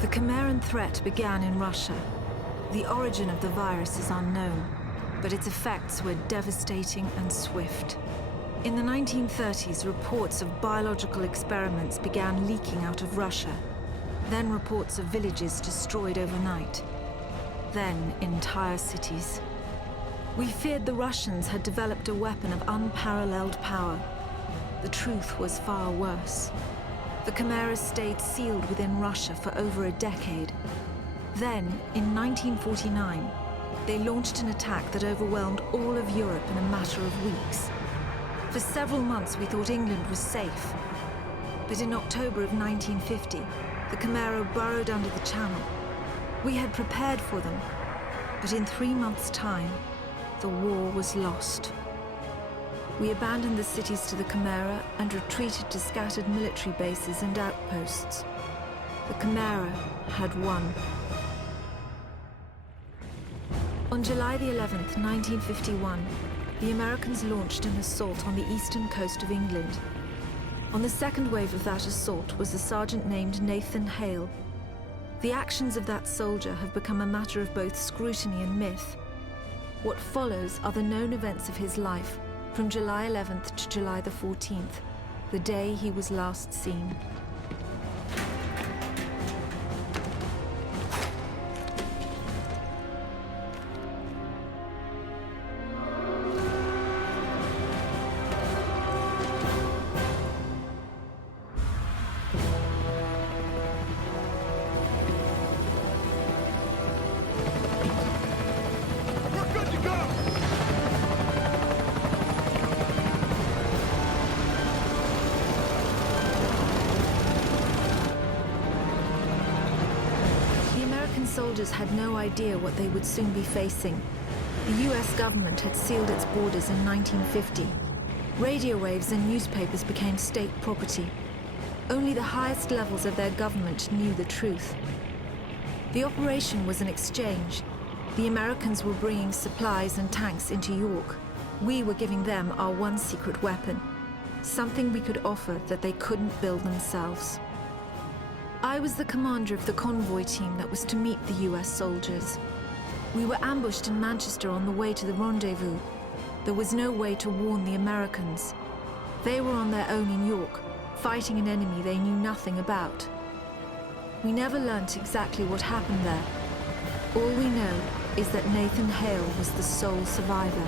The Chimeran threat began in Russia. The origin of the virus is unknown, but its effects were devastating and swift. In the 1930s, reports of biological experiments began leaking out of Russia. Then reports of villages destroyed overnight. Then entire cities. We feared the Russians had developed a weapon of unparalleled power. The truth was far worse. The Chimeras stayed sealed within Russia for over a decade. Then, in 1949, they launched an attack that overwhelmed all of Europe in a matter of weeks. For several months, we thought England was safe. But in October of 1950, the Chimera burrowed under the Channel. We had prepared for them, but in 3 months' time, the war was lost. We abandoned the cities to the Chimera and retreated to scattered military bases and outposts. The Chimera had won. On July the 11th, 1951, the Americans launched an assault on the eastern coast of England. On the second wave of that assault was a sergeant named Nathan Hale. The actions of that soldier have become a matter of both scrutiny and myth. What follows are the known events of his life, from July 11th to July the 14th, the day he was last seen. Soldiers had no idea what they would soon be facing. The US government had sealed its borders in 1950. Radio waves and newspapers became state property. Only the highest levels of their government knew the truth. The operation was an exchange. The Americans were bringing supplies and tanks into York. We were giving them our one secret weapon, something we could offer that they couldn't build themselves. I was the commander of the convoy team that was to meet the US soldiers. We were ambushed in Manchester on the way to the rendezvous. There was no way to warn the Americans. They were on their own in York, fighting an enemy they knew nothing about. We never learnt exactly what happened there. All we know is that Nathan Hale was the sole survivor.